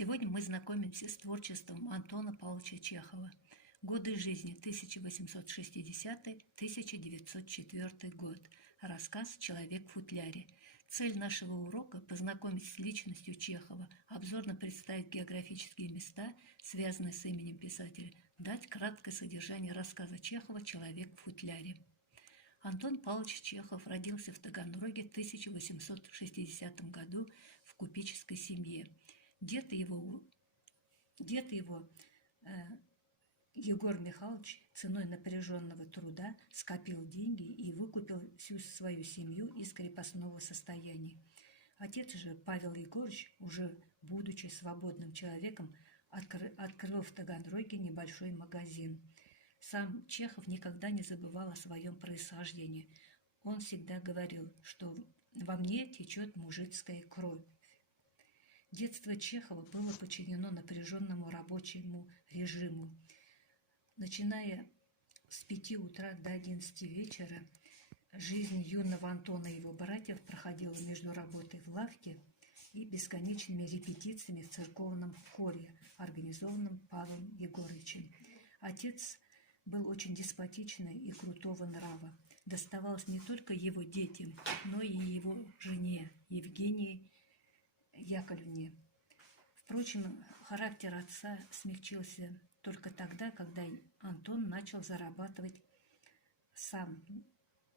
Сегодня мы знакомимся с творчеством Антона Павловича Чехова. Годы жизни 1860-1904 год. Рассказ «Человек в футляре». Цель нашего урока – познакомить с личностью Чехова, обзорно представить географические места, связанные с именем писателя, дать краткое содержание рассказа Чехова «Человек в футляре». Антон Павлович Чехов родился в Таганроге в 1860 году в купеческой семье. Дед его Егор Михайлович ценой напряженного труда скопил деньги и выкупил всю свою семью из крепостного состояния. Отец же, Павел Егорович, уже будучи свободным человеком, открыл в Таганроге небольшой магазин. Сам Чехов никогда не забывал о своем происхождении. Он всегда говорил, что во мне течет мужицкая кровь. Детство Чехова было подчинено напряженному рабочему режиму. Начиная с 5 утра до 11 вечера, жизнь юного Антона и его братьев проходила между работой в лавке и бесконечными репетициями в церковном хоре, организованном Павлом Егоровичем. Отец был очень деспотичный и крутого нрава. Доставалось не только его детям, но и его жене Евгении Яковлевне. Впрочем, характер отца смягчился только тогда, когда Антон начал зарабатывать сам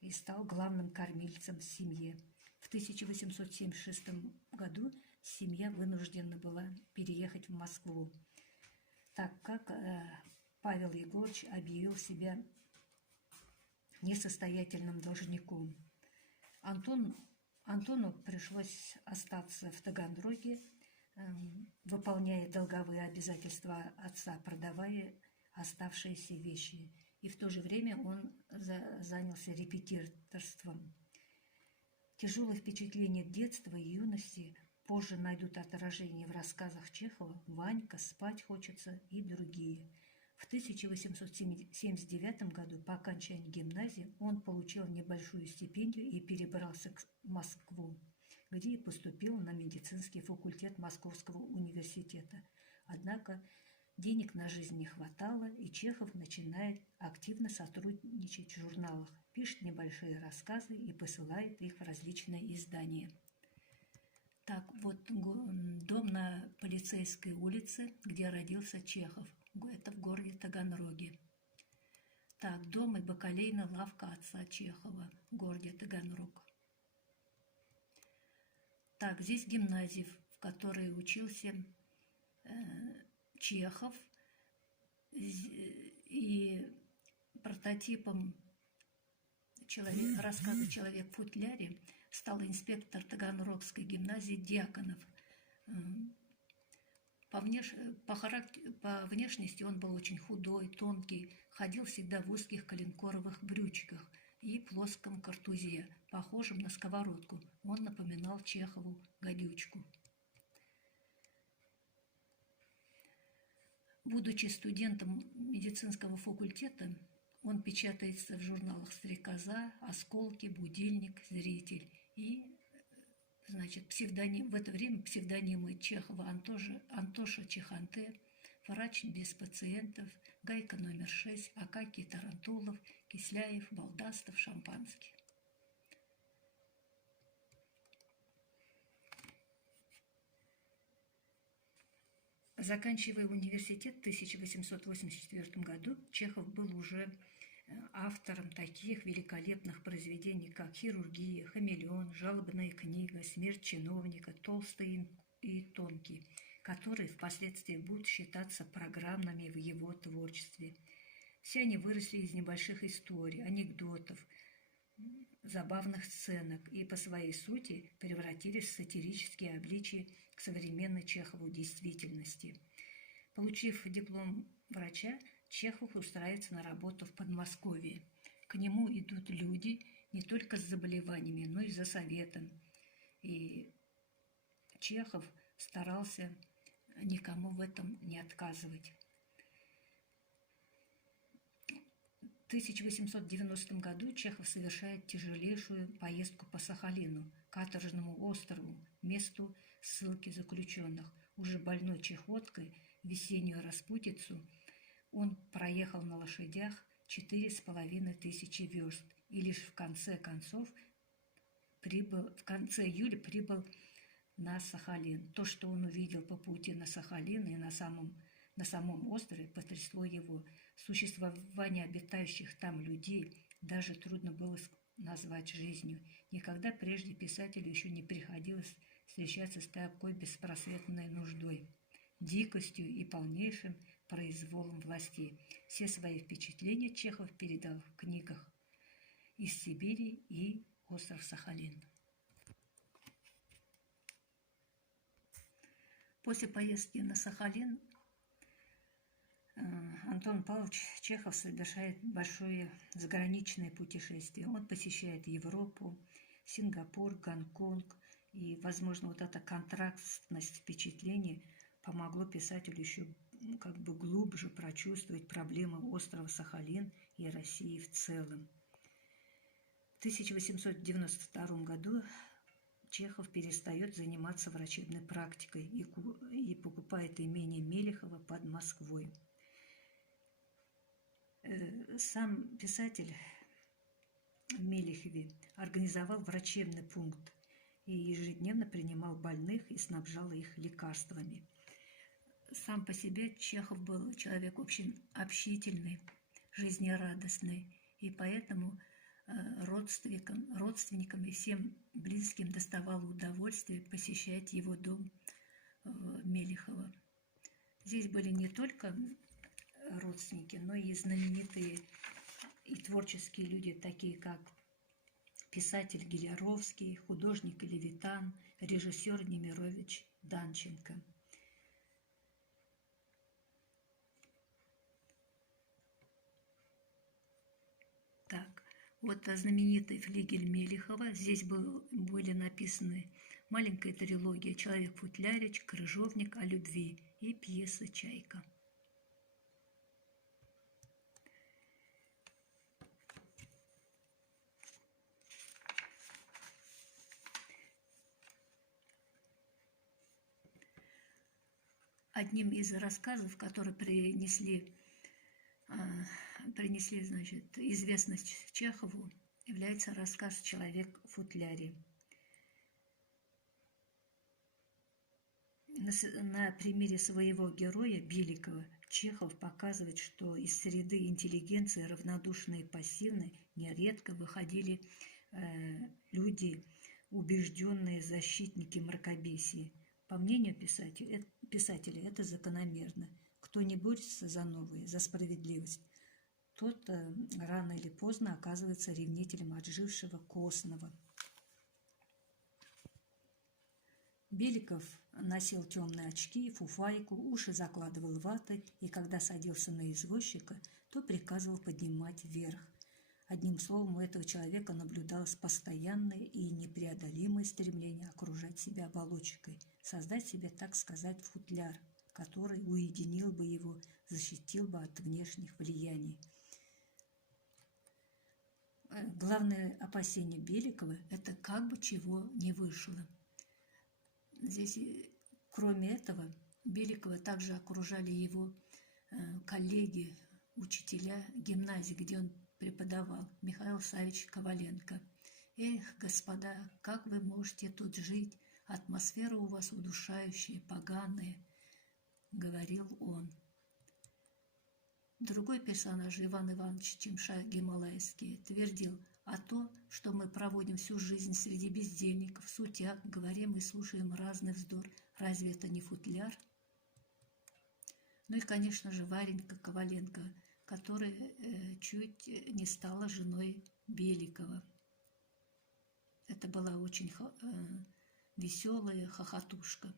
и стал главным кормильцем в семье. В 1876 году семья вынуждена была переехать в Москву, так как Павел Егорович объявил себя несостоятельным должником. Антону пришлось остаться в Таганроге, выполняя долговые обязательства отца, продавая оставшиеся вещи. И в то же время он занялся репетиторством. Тяжелые впечатления детства и юности позже найдут отражение в рассказах Чехова «Ванька», «Спать хочется» и другие. В 1879 году по окончании гимназии он получил небольшую стипендию и перебрался в Москву, где и поступил на медицинский факультет Московского университета. Однако денег на жизнь не хватало, и Чехов начинает активно сотрудничать в журналах, пишет небольшие рассказы и посылает их в различные издания. Так, вот дом на Полицейской улице, где родился Чехов. Это в городе Таганроге. Так, дом и бакалейная лавка отца Чехова в городе Таганрог. Так, здесь гимназия, в которой учился Чехов, и прототипом рассказа «Человек в футляре» стал инспектор Таганрогской гимназии Дьяконов. По внешности он был очень худой, тонкий, ходил всегда в узких коленкоровых брючках и плоском картузе, похожем на сковородку. Он напоминал Чехову гадючку. Будучи студентом медицинского факультета, он печатается в журналах «Стрекоза», «Осколки», «Будильник», «Зритель». И, значит, в это время псевдонимы Чехова Антоша Чеханте, врач без пациентов, Гайка номер 6, Акакий Тарантулов, Кисляев, Балдастов, Шампанский. Заканчивая университет в 1884 году, Чехов был уже автором таких великолепных произведений, как «Хирургия», «Хамелеон», «Жалобная книга», «Смерть чиновника», «Толстый и тонкий», которые впоследствии будут считаться программными в его творчестве. Все они выросли из небольших историй, анекдотов, забавных сценок и по своей сути превратились в сатирические обличия к современной Чехову действительности. Получив диплом врача, Чехов устраивается на работу в Подмосковье. К нему идут люди не только с заболеваниями, но и за советом. И Чехов старался никому в этом не отказывать. В 1890 году Чехов совершает тяжелейшую поездку по Сахалину, каторжному острову, месту ссылки заключенных. уже больной чехоткой, в весеннюю распутицу, он проехал на лошадях 4500 верст и лишь в конце июля прибыл на Сахалин. То, что он увидел по пути на Сахалин и на самом острове, потрясло его. Существование обитающих там людей даже трудно было назвать жизнью. Никогда прежде писателю еще не приходилось встречаться с такой беспросветной нуждой, дикостью и полнейшим произволом властей. Все свои впечатления Чехов передал в книгах «Из Сибири» и «Остров Сахалин». После поездки на Сахалин Антон Павлович Чехов совершает большое заграничное путешествие. Он посещает Европу, Сингапур, Гонконг. И, возможно, вот эта контрастность впечатлений помогло писателю еще как бы глубже прочувствовать проблемы острова Сахалин и России в целом. В 1892 году Чехов перестает заниматься врачебной практикой и покупает имение Мелехова под Москвой. Сам писатель в Мелехове организовал врачебный пункт и ежедневно принимал больных и снабжал их лекарствами. Сам по себе Чехов был человек очень общительный, жизнерадостный, и поэтому родственникам и всем близким доставало удовольствие посещать его дом Мелехова. Здесь были не только родственники, но и знаменитые и творческие люди, такие как писатель Геляровский, художник Левитан, режиссер Немирович Данченко. Так, вот знаменитый флигель Мелехова. Здесь были написаны маленькая трилогия «Человек-футлярич», «Крыжовник», «О любви» и пьеса «Чайка». Одним из рассказов, которые принесли, значит, известность Чехову, является рассказ «Человек в футляре». На примере своего героя Беликова Чехов показывает, что из среды интеллигенции, равнодушной и пассивной, нередко выходили люди, убежденные защитники мракобесия. По мнению писателя, это закономерно. Кто не борется за новое, за справедливость, тот рано или поздно оказывается ревнителем отжившего косного. Беликов носил темные очки, фуфайку, уши закладывал ватой, и когда садился на извозчика, то приказывал поднимать вверх. Одним словом, у этого человека наблюдалось постоянное и непреодолимое стремление окружать себя оболочкой, создать себе, так сказать, футляр, который уединил бы его, защитил бы от внешних влияний. Главное опасение Беликова – это как бы чего не вышло. Здесь, кроме этого, Беликова также окружали его коллеги, учителя гимназии, где он преподавал, Михаил Савич Коваленко. «Эх, господа, как вы можете тут жить? Атмосфера у вас удушающая, поганая», — говорил он. Другой персонаж, Иван Иванович Чимша-Гималайский, твердил: «А то, что мы проводим всю жизнь среди бездельников, сутяг, говорим и слушаем разный вздор, разве это не футляр?» Ну и, конечно же, Варенька Коваленко, которая чуть не стала женой Беликова. Это была очень веселая хохотушка.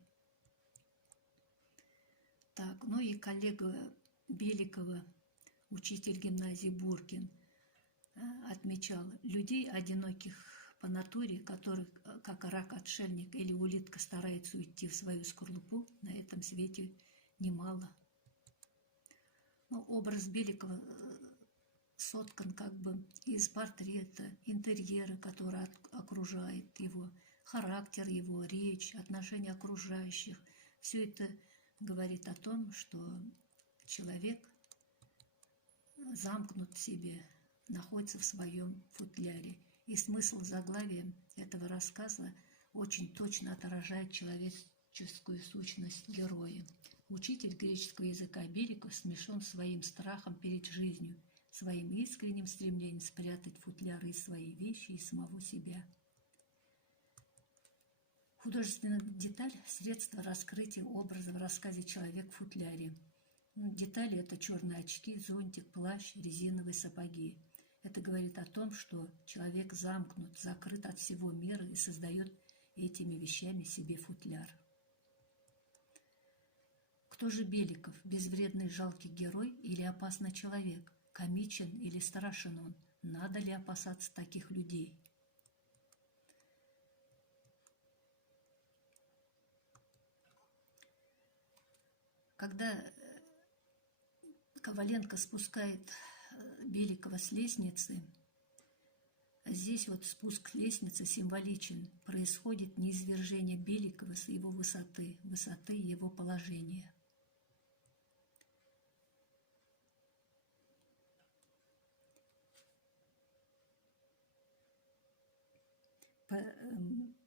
Так, ну и коллега Беликова, учитель гимназии Буркин, отмечал: людей, одиноких по натуре, которых, как рак-отшельник или улитка, старается уйти в свою скорлупу, на этом свете немало. Но образ Беликова соткан как бы из портрета, интерьера, который окружает его, характер его, речь, отношения окружающих. Все это говорит о том, что человек замкнут в себе, находится в своем футляре. И смысл заглавия этого рассказа очень точно отражает человеческую сущность героя. Учитель греческого языка Беликов смешон своим страхом перед жизнью, своим искренним стремлением спрятать футляры и свои вещи, и самого себя. Художественная деталь – средство раскрытия образа в рассказе «Человек в футляре». Детали – это черные очки, зонтик, плащ, резиновые сапоги. Это говорит о том, что человек замкнут, закрыт от всего мира и создает этими вещами себе футляр. Кто же Беликов? Безвредный жалкий герой или опасный человек? Комичен или страшен он? Надо ли опасаться таких людей? Когда Коваленко спускает Беликова с лестницы, здесь вот спуск с лестницы символичен. Происходит низвержение Беликова с его высоты его положения.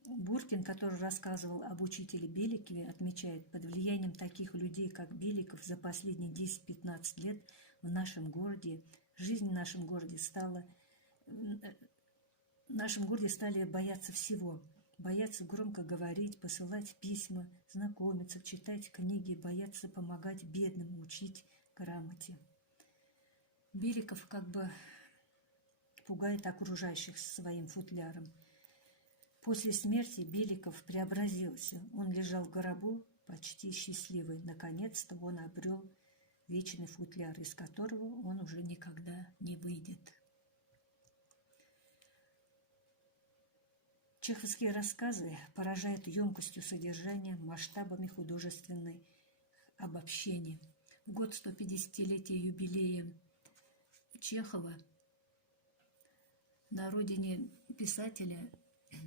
Буркин, который рассказывал об учителе Беликове, отмечает, под влиянием таких людей, как Беликов, за последние 10-15 лет в нашем городе, жизнь в нашем городе стали бояться всего. Бояться громко говорить, посылать письма, знакомиться, читать книги, бояться помогать бедным, учить грамоте. Беликов как бы пугает окружающих своим футляром. После смерти Беликов преобразился. Он лежал в гробу, почти счастливый. Наконец-то он обрел вечный футляр, из которого он уже никогда не выйдет. Чеховские рассказы поражают емкостью содержания, масштабами художественной обобщения. В год 150-летия юбилея Чехова на родине писателя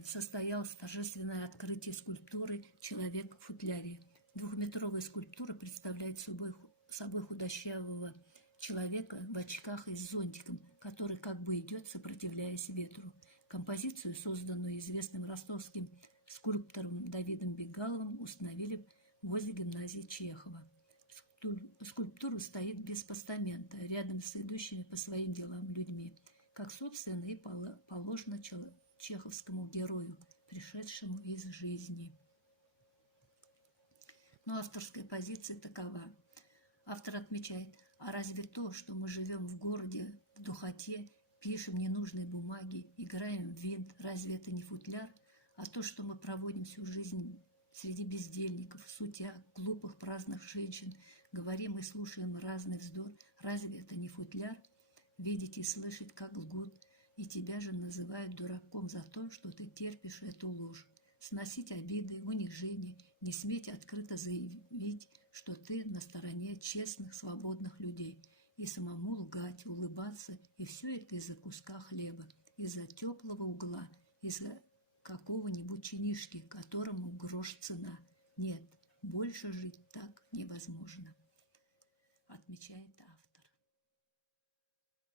состоялось торжественное открытие скульптуры «Человек в футляре». Двухметровая скульптура представляет собой худощавого человека в очках и с зонтиком, который как бы идет, сопротивляясь ветру. Композицию, созданную известным ростовским скульптором Давидом Бегаловым, установили возле гимназии Чехова. Скульптура стоит без постамента, рядом с идущими по своим делам людьми, как, собственно, и положено чеховскому герою, пришедшему из жизни. Но авторская позиция такова. Автор отмечает, а разве то, что мы живем в городе, в духоте, пишем ненужные бумаги, играем в винт, разве это не футляр? А то, что мы проводим всю жизнь среди бездельников, сутяг, глупых праздных женщин, говорим и слушаем разный вздор, разве это не футляр? Видеть и слышать, как лгут, и тебя же называют дураком за то, что ты терпишь эту ложь. Сносить обиды, унижения, не сметь открыто заявить, что ты на стороне честных, свободных людей, и самому лгать, улыбаться, и все это из-за куска хлеба, из-за теплого угла, из-за какого-нибудь чинишки, которому грош цена. Нет, больше жить так невозможно, отмечает